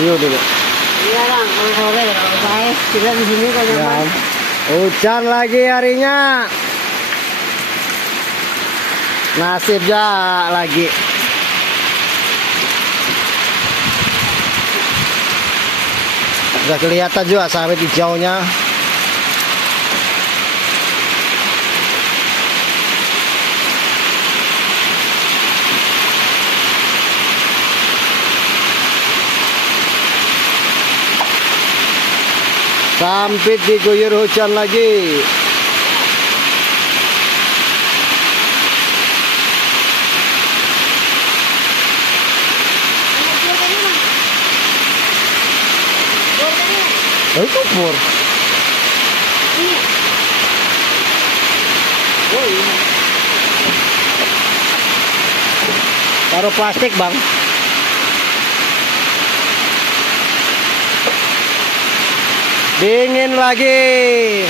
view dulu. Iya bang, kalau sore kalau saya kita di sini kok nyaman. Hujan lagi harinya. Nasibnya lagi. Udah kelihatan juga sawit hijaunya. Sampai diguyur hujan lagi. Oh, itu pur. Oh, iya. Taruh plastik, Bang. Dingin lagi.